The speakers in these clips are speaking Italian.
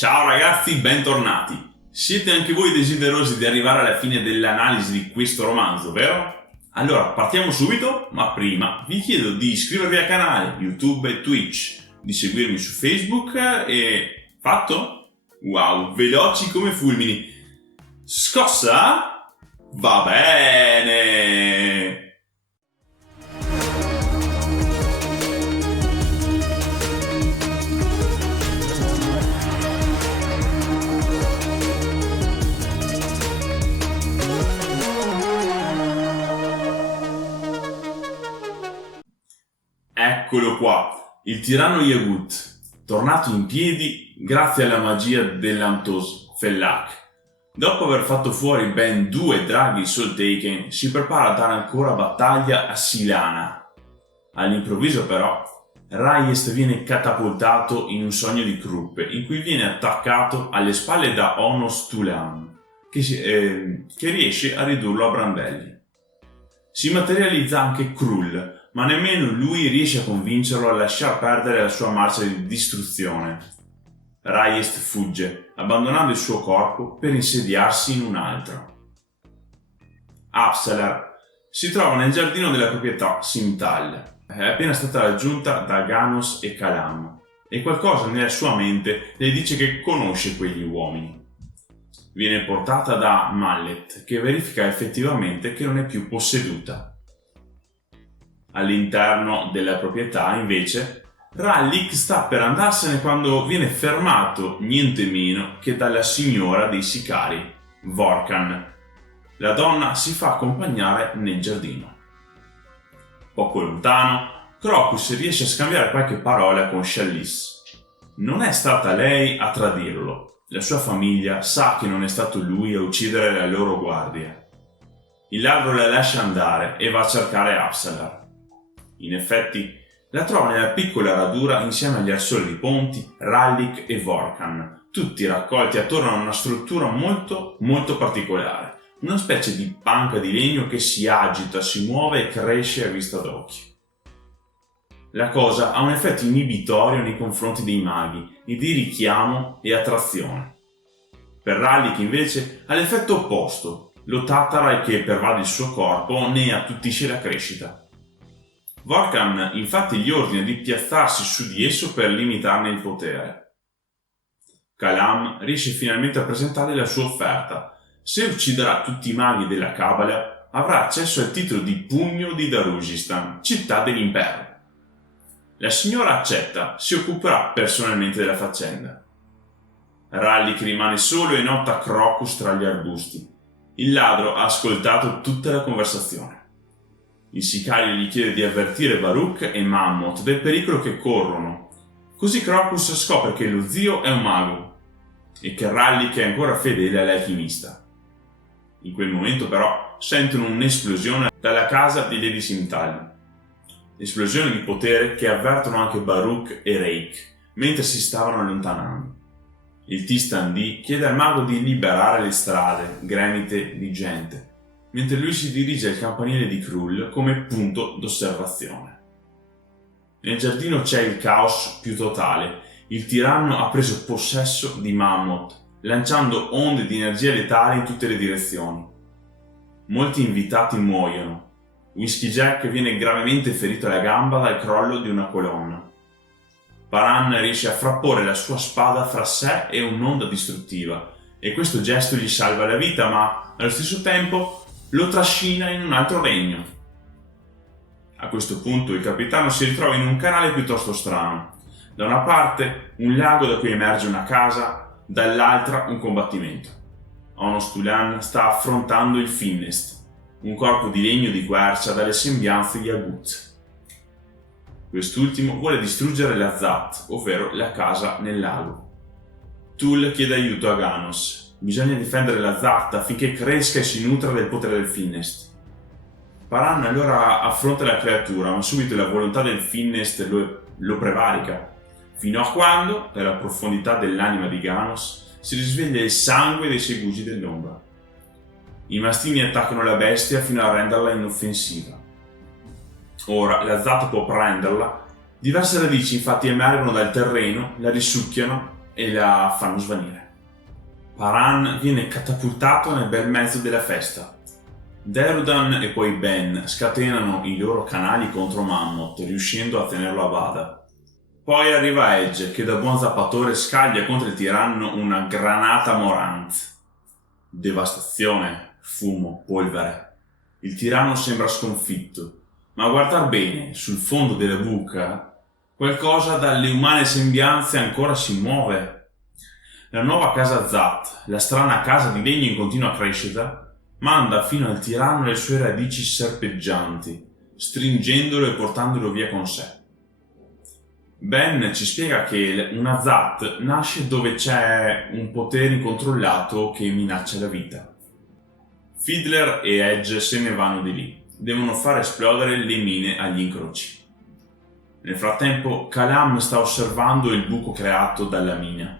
Ciao ragazzi, bentornati! Siete anche voi desiderosi di arrivare alla fine dell'analisi di questo romanzo, vero? Allora partiamo subito, ma prima vi chiedo di iscrivervi al canale YouTube e Twitch, di seguirmi su Facebook e... fatto? Wow, veloci come fulmini! Scossa? Va bene! Eccolo qua, il tiranno Yagut, tornato in piedi grazie alla magia dell'Amtos Fellak. Dopo aver fatto fuori ben 2 draghi Solteiken, si prepara a dare ancora battaglia a Silana. All'improvviso però, Rayest viene catapultato in un sogno di Kruppe, in cui viene attaccato alle spalle da Onos Tulan, che riesce a ridurlo a brandelli. Si materializza anche Krull, ma nemmeno lui riesce a convincerlo a lasciar perdere la sua marcia di distruzione. Rayest fugge, abbandonando il suo corpo per insediarsi in un altro. Apsalar si trova nel giardino della proprietà Simtal. È appena stata raggiunta da Ganos e Kalam, e qualcosa nella sua mente le dice che conosce quegli uomini. Viene portata da Mallet, che verifica effettivamente che non è più posseduta. All'interno della proprietà, invece, Rallik sta per andarsene quando viene fermato niente meno che dalla signora dei sicari, Vorkan. La donna si fa accompagnare nel giardino. Poco lontano, Crocus riesce a scambiare qualche parola con Chalice. Non è stata lei a tradirlo. La sua famiglia sa che non è stato lui a uccidere la loro guardia. Il ladro la lascia andare e va a cercare Apsalar. In effetti, la trova nella piccola radura insieme agli arsoli di Ponti, Rallik e Vorkan, tutti raccolti attorno a una struttura molto particolare, una specie di panca di legno che si agita, si muove e cresce a vista d'occhio. La cosa ha un effetto inibitorio nei confronti dei maghi e di richiamo e attrazione. Per Rallik invece ha l'effetto opposto, lo Tatarai che pervade il suo corpo ne attutisce la crescita. Vorkan infatti gli ordina di piazzarsi su di esso per limitarne il potere. Kalam riesce finalmente a presentare la sua offerta. Se ucciderà tutti i maghi della Cabala, avrà accesso al titolo di Pugno di Darushistan, città dell'impero. La signora accetta, si occuperà personalmente della faccenda. Rallik rimane solo e nota Crocus tra gli arbusti. Il ladro ha ascoltato tutta la conversazione. Il sicario gli chiede di avvertire Baruch e Mammoth del pericolo che corrono. Così Crocus scopre che lo zio è un mago e che Rallik è ancora fedele all'alchimista. In quel momento però sentono un'esplosione dalla casa di Lady Simtal. Esplosioni di potere che avvertono anche Baruch e Reik mentre si stavano allontanando. Il Tistandi chiede al mago di liberare le strade gremite di gente, mentre lui si dirige al campanile di Krull come punto d'osservazione. Nel giardino c'è il caos più totale. Il tiranno ha preso possesso di Mammoth, lanciando onde di energia letale in tutte le direzioni. Molti invitati muoiono. Whisky Jack viene gravemente ferito alla gamba dal crollo di una colonna. Paran riesce a frapporre la sua spada fra sé e un'onda distruttiva, e questo gesto gli salva la vita, ma allo stesso tempo lo trascina in un altro regno. A questo punto il capitano si ritrova in un canale piuttosto strano. Da una parte un lago da cui emerge una casa, dall'altra un combattimento. Onos Tulan sta affrontando il Finnest, un corpo di legno di quercia dalle sembianze di Agut. Quest'ultimo vuole distruggere la Zat, ovvero la casa nel lago. Tul chiede aiuto a Ganos. Bisogna difendere la Zat affinché cresca e si nutra del potere del Finnest. Paran allora affronta la creatura, ma subito la volontà del Finnest lo prevarica, fino a quando, dalla profondità dell'anima di Ganos, si risveglia il sangue dei segugi dell'ombra. I mastini attaccano la bestia fino a renderla inoffensiva. Ora la Zat può prenderla. Diverse radici infatti emergono dal terreno, la risucchiano e la fanno svanire. Paran viene catapultato nel bel mezzo della festa. Derudan e poi Ben scatenano i loro canali contro Mammoth, riuscendo a tenerlo a bada. Poi arriva Edge, che da buon zappatore scaglia contro il tiranno una granata morante. Devastazione, fumo, polvere. Il tiranno sembra sconfitto, ma a guardar bene, sul fondo della buca, qualcosa dalle umane sembianze ancora si muove. La nuova casa Zat, la strana casa di legno in continua crescita, manda fino al tiranno le sue radici serpeggianti, stringendolo e portandolo via con sé. Ben ci spiega che una Zat nasce dove c'è un potere incontrollato che minaccia la vita. Fiddler e Edge se ne vanno di lì, devono far esplodere le mine agli incroci. Nel frattempo Kalam sta osservando il buco creato dalla mina.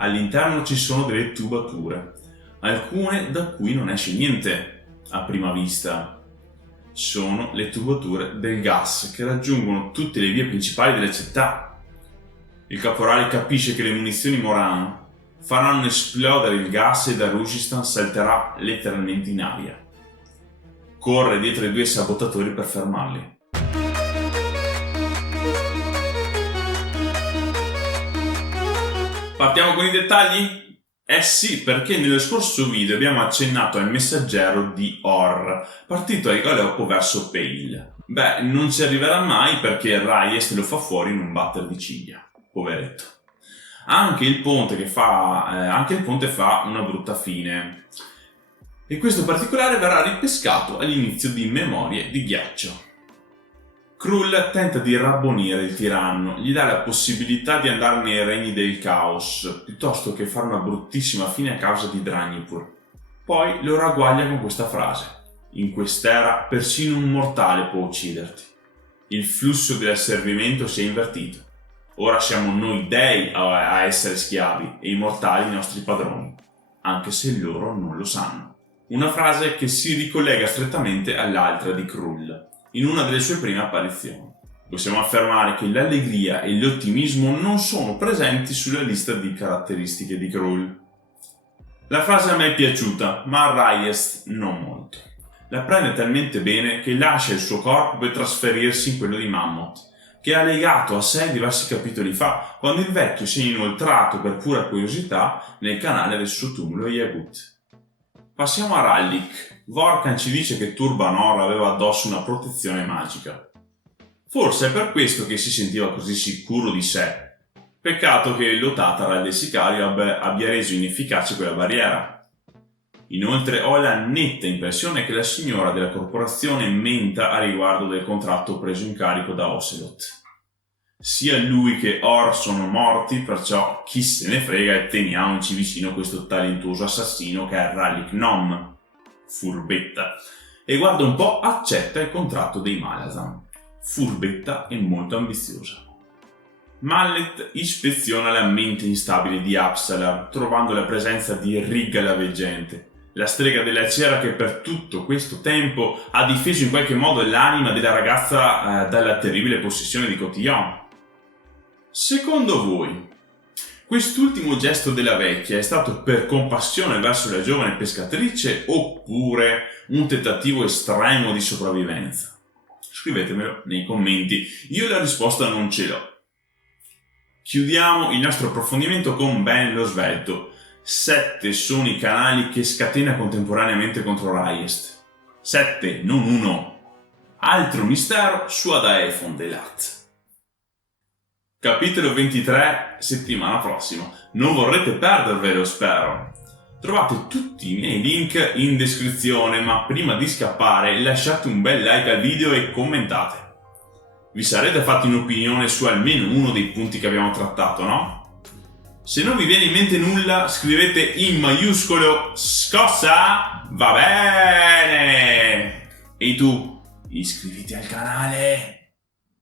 All'interno ci sono delle tubature, alcune da cui non esce niente a prima vista. Sono le tubature del gas che raggiungono tutte le vie principali della città. Il caporale capisce che le munizioni Moran faranno esplodere il gas e Darushistan salterà letteralmente in aria. Corre dietro i due sabotatori per fermarli. Partiamo con i dettagli? Eh sì, perché nello scorso video abbiamo accennato al messaggero di Or, partito al galoppo verso Pale. Beh, non ci arriverà mai perché Reyes lo fa fuori in un batter di ciglia. Poveretto. Anche il ponte fa una brutta fine. E questo particolare verrà ripescato all'inizio di Memorie di Ghiaccio. Krull tenta di rabbonire il tiranno, gli dà la possibilità di andare nei regni del caos, piuttosto che fare una bruttissima fine a causa di Dranipur. Poi lo ragguaglia con questa frase: in quest'era persino un mortale può ucciderti. Il flusso dell'asservimento si è invertito. Ora siamo noi dei a essere schiavi e i mortali i nostri padroni, anche se loro non lo sanno. Una frase che si ricollega strettamente all'altra di Krull. In una delle sue prime apparizioni. Possiamo affermare che l'allegria e l'ottimismo non sono presenti sulla lista di caratteristiche di Krull. La frase a me è piaciuta, ma a Reyes non molto. La prende talmente bene che lascia il suo corpo per trasferirsi in quello di Mammoth, che ha legato a sé diversi capitoli fa, quando il vecchio si è inoltrato per pura curiosità nel canale del suo tumulo Yagut. Passiamo a Rallik. Vorkan ci dice che Turbanor aveva addosso una protezione magica. Forse è per questo che si sentiva così sicuro di sé. Peccato che l'Otataral del sicario abbia reso inefficace quella barriera. Inoltre ho la netta impressione che la signora della corporazione menta a riguardo del contratto preso in carico da Ocelot. Sia lui che Or sono morti, perciò chi se ne frega e teniamoci vicino questo talentuoso assassino che è Rallik Nom. Furbetta. E guarda un po', accetta il contratto dei Malazan. Furbetta e molto ambiziosa. Mallet ispeziona la mente instabile di Apsalar, trovando la presenza di Rigga la Veggente, la strega della cera che per tutto questo tempo ha difeso in qualche modo l'anima della ragazza dalla terribile possessione di Cotillon. Secondo voi, quest'ultimo gesto della vecchia è stato per compassione verso la giovane pescatrice oppure un tentativo estremo di sopravvivenza? Scrivetemelo nei commenti, io la risposta non ce l'ho. Chiudiamo il nostro approfondimento con Ben lo Svelto. 7 sono i canali che scatena contemporaneamente contro Reyes. 7, non 1. Altro mistero su Adaefon Delat. Capitolo 23, settimana prossima. Non vorrete perdervelo, spero. Trovate tutti i miei link in descrizione, ma prima di scappare lasciate un bel like al video e commentate. Vi sarete fatti un'opinione su almeno uno dei punti che abbiamo trattato, no? Se non vi viene in mente nulla, scrivete in maiuscolo scossa, va bene! E tu, iscriviti al canale!